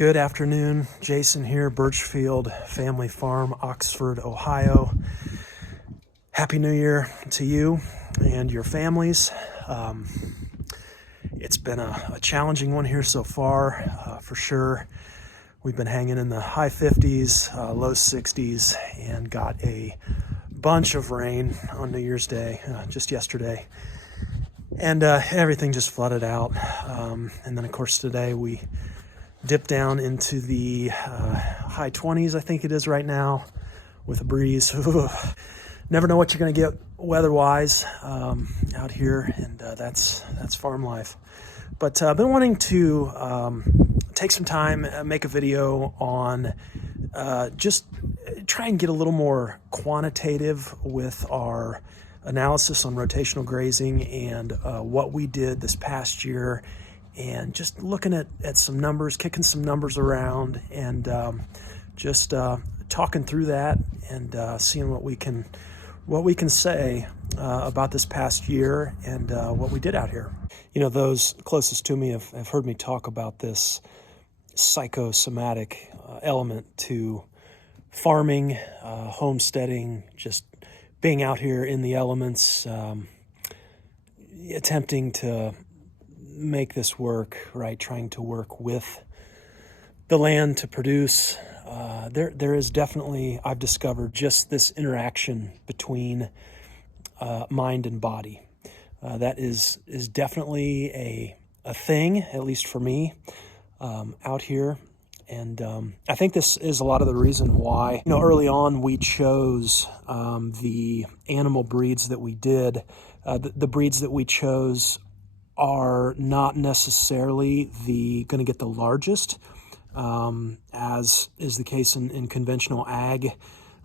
Good afternoon, Jason here, Birchfield Family Farm, Oxford, Ohio. Happy New Year to you and your families. It's been a challenging one here so far, for sure. We've been hanging in the high 50s, low 60s, and got a bunch of rain on New Year's Day, just yesterday. And everything just flooded out. And then, of course, today we dipped down into the high 20s, I think it is right now, with a breeze. Never know what you're going to get weather-wise out here, and that's farm life. But I've been wanting to take some time, make a video on just try and get a little more quantitative with our analysis on rotational grazing and what we did this past year, and just looking at some numbers, kicking some numbers around, and just talking through that and seeing what we can say about this past year and what we did out here. You know, those closest to me have heard me talk about this psychosomatic element to farming, homesteading, just being out here in the elements, attempting to make this work, right? Trying to work with the land to produce. There is definitely, I've discovered, just this interaction between mind and body. That is definitely a thing, at least for me, out here. And I think this is a lot of the reason why, you know, early on we chose the animal breeds that we did. The breeds that we chose are not necessarily going to get the largest, as is the case in conventional ag.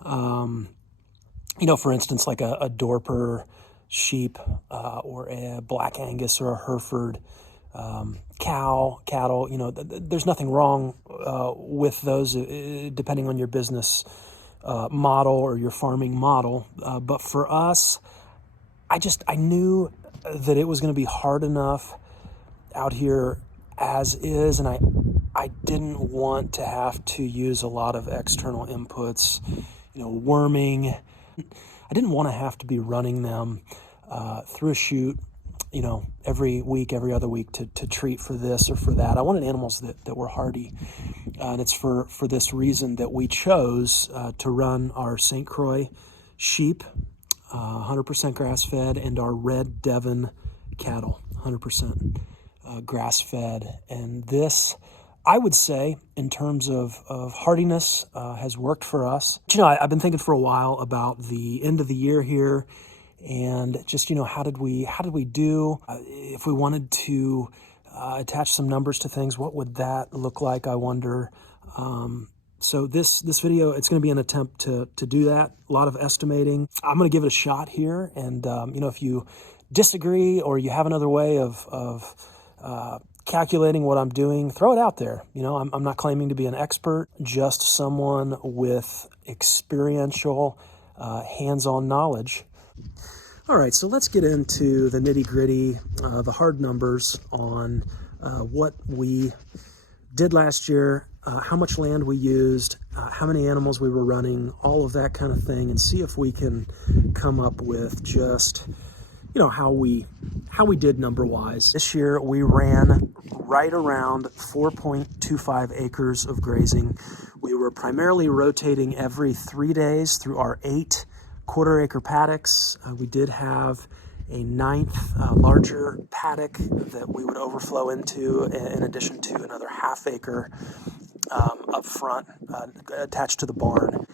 You know, for instance, like a Dorper sheep or a Black Angus or a Hereford cattle, you know, there's nothing wrong with those depending on your business model or your farming model. But for us, I knew that it was going to be hard enough out here as is, and I didn't want to have to use a lot of external inputs, you know, worming. I didn't want to have to be running them through a chute, you know, every week, every other week to treat for this or for that. I wanted animals that were hardy, and it's for this reason that we chose to run our St. Croix sheep, 100% grass-fed, and our Red Devon cattle, 100% grass-fed. And this, I would say, in terms of hardiness, has worked for us. You know, I've been thinking for a while about the end of the year here, and just, you know, how did we do? If we wanted to attach some numbers to things, what would that look like, I wonder? So this video, it's going to be an attempt to do that. A lot of estimating. I'm going to give it a shot here, and you know, if you disagree or you have another way of calculating what I'm doing, throw it out there. You know, I'm not claiming to be an expert, just someone with experiential, hands-on knowledge. All right, so let's get into the nitty-gritty, the hard numbers on what we did last year, how much land we used, how many animals we were running, all of that kind of thing, and see if we can come up with just, you know, how we did number-wise. This year we ran right around 4.25 acres of grazing. We were primarily rotating every 3 days through our 8 quarter-acre paddocks. We did have a 9th larger paddock that we would overflow into, in addition to another half-acre up front attached to the barn.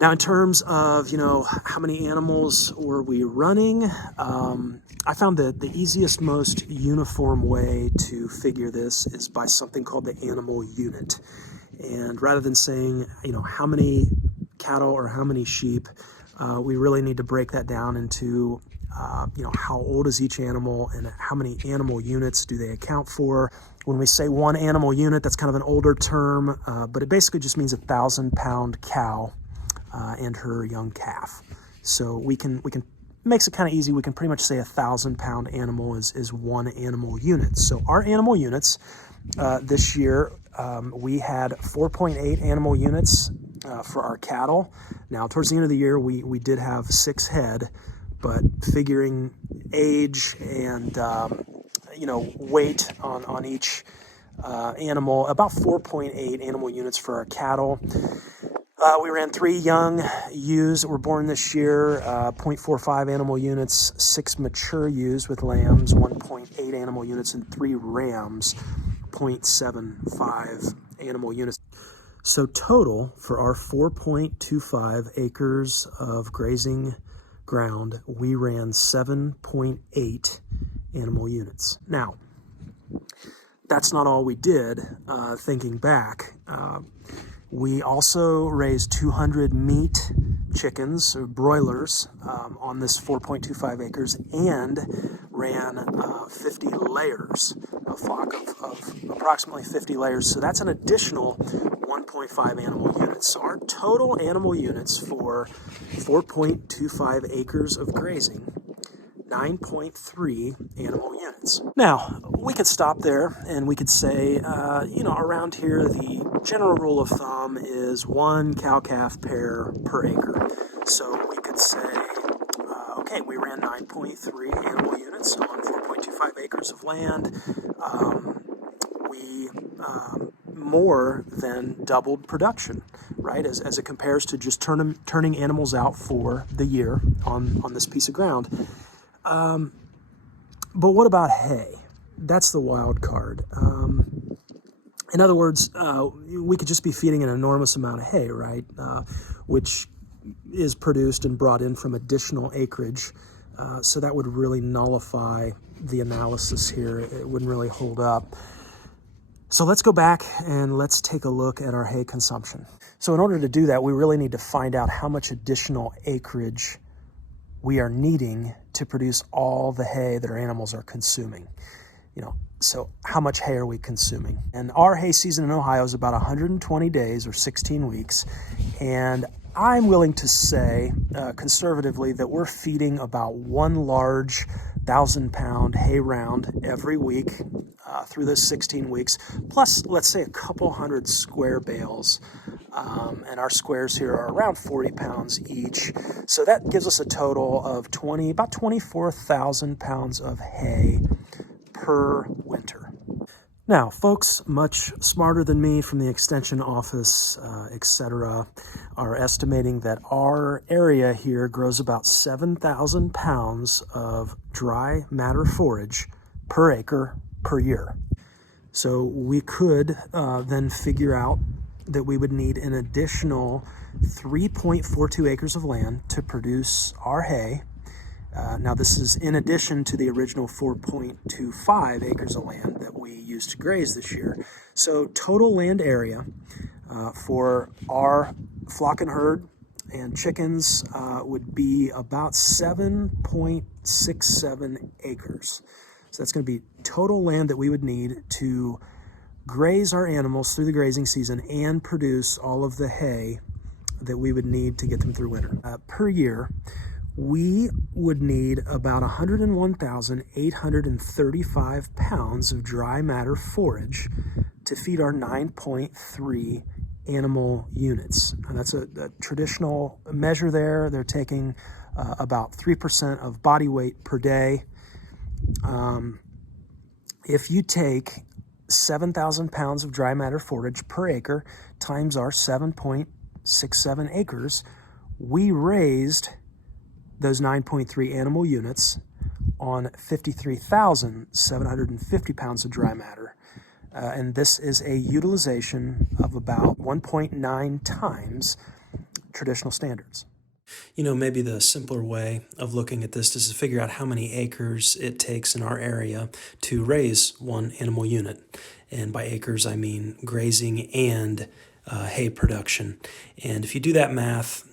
Now, in terms of, you know, how many animals were we running, I found that the easiest, most uniform way to figure this is by something called the animal unit. And rather than saying, you know, how many cattle or how many sheep, we really need to break that down into, you know, how old is each animal and how many animal units do they account for. When we say one animal unit, that's kind of an older term, but it basically just means 1,000-pound cow and her young calf. So we can makes it kind of easy. We can pretty much say 1,000-pound animal is one animal unit. So our animal units this year we had 4.8 animal units for our cattle. Now, towards the end of the year, we did have 6 head, but figuring age and weight on each animal, about 4.8 animal units for our cattle. We ran 3 young ewes that were born this year, 0.45 animal units, 6 mature ewes with lambs, 1.8 animal units, and 3 rams, 0.75 animal units. So total for our 4.25 acres of grazing ground, we ran 7.8 animal units. Now, that's not all we did. Thinking back, we also raised 200 meat chickens, or broilers, on this 4.25 acres, and ran 50 layers, a flock of approximately 50 layers. So that's an additional 1.5 animal units. So our total animal units for 4.25 acres of grazing, 9.3 animal units. Now, we could stop there and we could say, around here, the general rule of thumb is 1 cow-calf pair per acre. So we could say, okay, we ran 9.3 animal units on 4.25 acres of land. We more than doubled production, right, as it compares to just turning animals out for the year on this piece of ground. But what about hay? That's the wild card. In other words, we could just be feeding an enormous amount of hay, right, which is produced and brought in from additional acreage. So that would really nullify the analysis here. It wouldn't really hold up. So let's go back and let's take a look at our hay consumption. So in order to do that, we really need to find out how much additional acreage we are needing to produce all the hay that our animals are consuming. So how much hay are we consuming? And our hay season in Ohio is about 120 days or 16 weeks. And I'm willing to say, conservatively, that we're feeding about 1 large 1,000-pound hay round every week through those 16 weeks, plus, let's say, a couple hundred square bales. And our squares here are around 40 pounds each. So that gives us a total of about 24,000 pounds of hay per winter. Now, folks much smarter than me from the extension office, etc., are estimating that our area here grows about 7,000 pounds of dry matter forage per acre per year. So we could then figure out that we would need an additional 3.42 acres of land to produce our hay. Now, this is in addition to the original 4.25 acres of land that we used to graze this year. So total land area for our flock and herd and chickens would be about 7.67 acres. So that's going to be total land that we would need to graze our animals through the grazing season and produce all of the hay that we would need to get them through winter. Per year, we would need about 101,835 pounds of dry matter forage to feed our 9.3 animal units. And that's a traditional measure there. They're taking about 3% of body weight per day. If you take 7,000 pounds of dry matter forage per acre times our 7.67 acres, we raised those 9.3 animal units on 53,750 pounds of dry matter. And this is a utilization of about 1.9 times traditional standards. Maybe the simpler way of looking at this is to figure out how many acres it takes in our area to raise 1 animal unit. And by acres, I mean grazing and hay production. And if you do that math,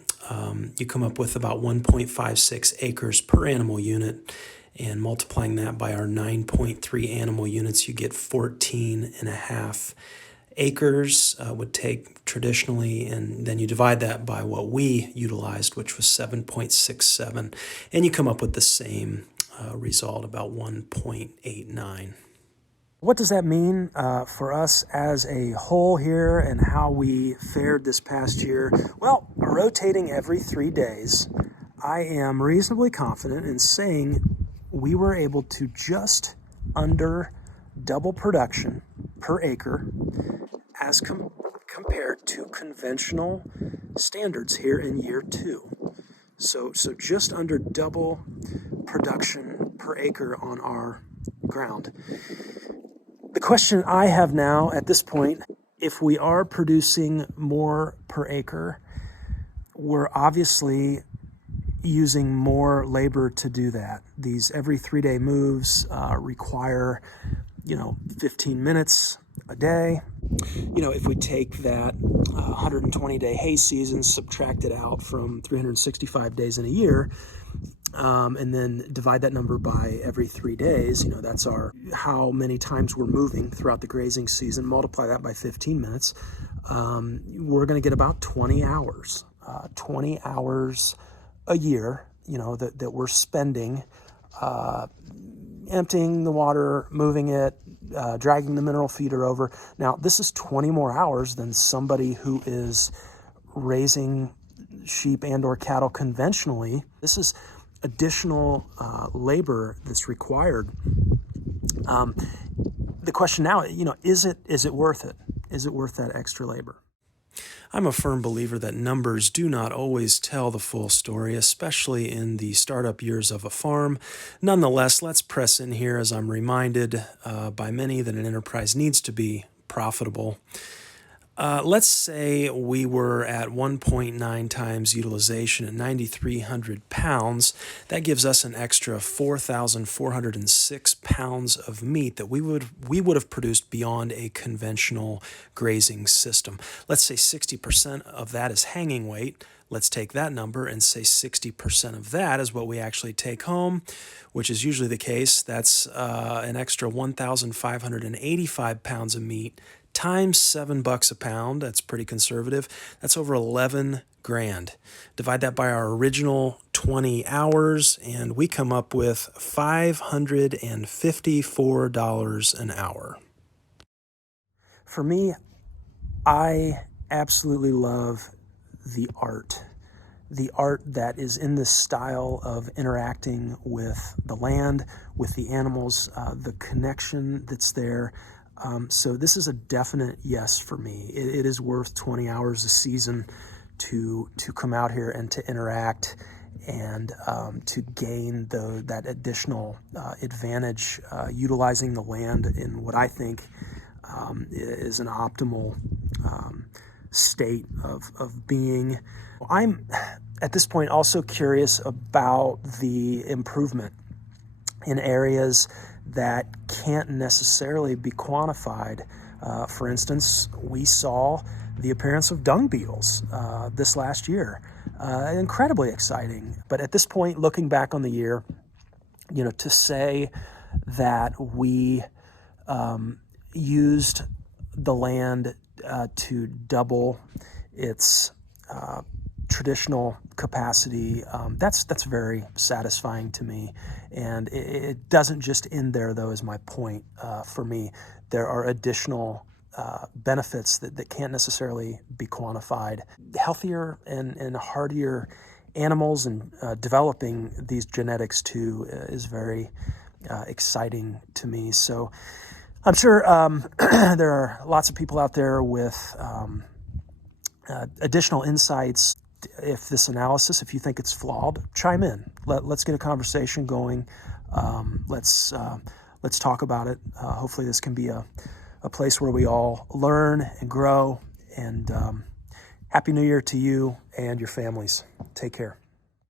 you come up with about 1.56 acres per animal unit, and multiplying that by our 9.3 animal units, you get 14.5 acres would take traditionally, and then you divide that by what we utilized, which was 7.67, and you come up with the same result, about 1.89. What does that mean for us as a whole here and how we fared this past year? Well, rotating every 3 days, I am reasonably confident in saying we were able to just under double production per acre as compared to conventional standards here in year 2. So just under double production per acre on our ground. The question I have now at this point, if we are producing more per acre, we're obviously using more labor to do that. These every 3-day moves require, 15 minutes a day. If we take that 120-day hay season, subtract it out from 365 days in a year, and then divide that number by every 3 days, that's how many times we're moving throughout the grazing season, multiply that by 15 minutes, we're going to get about 20 hours. 20 hours a year, that we're spending emptying the water, moving it, dragging the mineral feeder over. Now, this is 20 more hours than somebody who is raising sheep and or cattle conventionally. This is additional labor that's required. The question now, is it worth it? Is it worth that extra labor? I'm a firm believer that numbers do not always tell the full story, especially in the startup years of a farm. Nonetheless, let's press in here as I'm reminded by many that an enterprise needs to be profitable. Let's say we were at 1.9 times utilization at 9,300 pounds. That gives us an extra 4,406 pounds of meat that we would have produced beyond a conventional grazing system. Let's say 60% of that is hanging weight. Let's take that number and say 60% of that is what we actually take home, which is usually the case. That's an extra 1,585 pounds of meat times $7 a pound. That's pretty conservative. That's over 11 grand. Divide that by our original 20 hours, and we come up with $554 an hour. For me, I absolutely love the art that is in this style of interacting with the land, with the animals, the connection that's there. So this is a definite yes for me. It is worth 20 hours a season to come out here and to interact and to gain that additional advantage, utilizing the land in what I think is an optimal state of being. I'm at this point also curious about the improvement in areas that can't necessarily be quantified. For instance, we saw the appearance of dung beetles this last year. Incredibly exciting. But at this point, looking back on the year, to say that we used the land to double its traditional capacity, that's very satisfying to me. And it doesn't just end there, though, is my point. For me, there are additional benefits that can't necessarily be quantified. Healthier and hardier animals and developing these genetics too is very exciting to me. So I'm sure there are lots of people out there with additional insights. If this analysis, if you think it's flawed, chime in. Let's get a conversation going. Let's talk about it. Hopefully this can be a place where we all learn and grow. And Happy New Year to you and your families. Take care.